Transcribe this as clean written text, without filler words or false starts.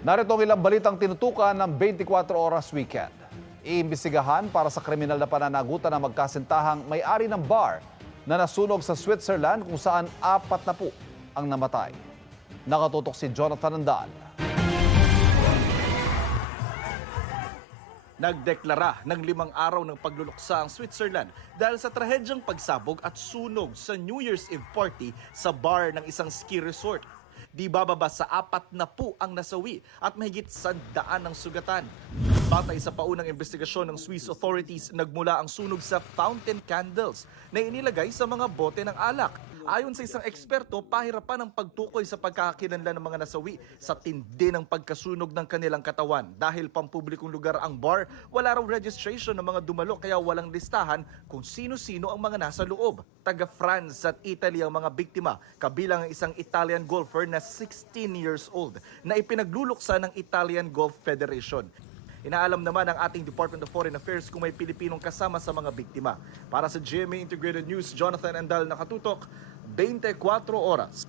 Narito ang ilang balitang tinutukan ng 24 Oras Weekend. Iimbestigahan para sa kriminal na pananagutan ng magkasintahang may-ari ng bar na nasunog sa Switzerland kung saan 40 ang namatay. Nakatutok si Jonathan Andal. Nagdeklara ng 5 araw ng pagluluksa ang Switzerland dahil sa trahedyang pagsabog at sunog sa New Year's Eve party sa bar ng isang ski resort. Di bababa sa 40 ang nasawi at mahigit 100 ang sugatan. Batay sa paunang investigasyon ng Swiss authorities, nagmula ang sunog sa fountain candles na inilagay sa mga bote ng alak. Ayon sa isang eksperto, pahirapan ang pagtukoy sa pagkakakilanlan ng mga nasawi sa tindi ng pagkasunog ng kanilang katawan. Dahil pampublikong lugar ang bar, wala raw registration ng mga dumalo kaya walang listahan kung sino-sino ang mga nasa loob. Taga France at Italy ang mga biktima, kabilang ang isang Italian golfer na 16 years old na ipinagluluksa ng Italian Golf Federation. Inaalam naman ng ating Department of Foreign Affairs kung may Pilipinong kasama sa mga biktima. Para sa GMA Integrated News, Jonathan Andal, nakatutok, 24 Oras.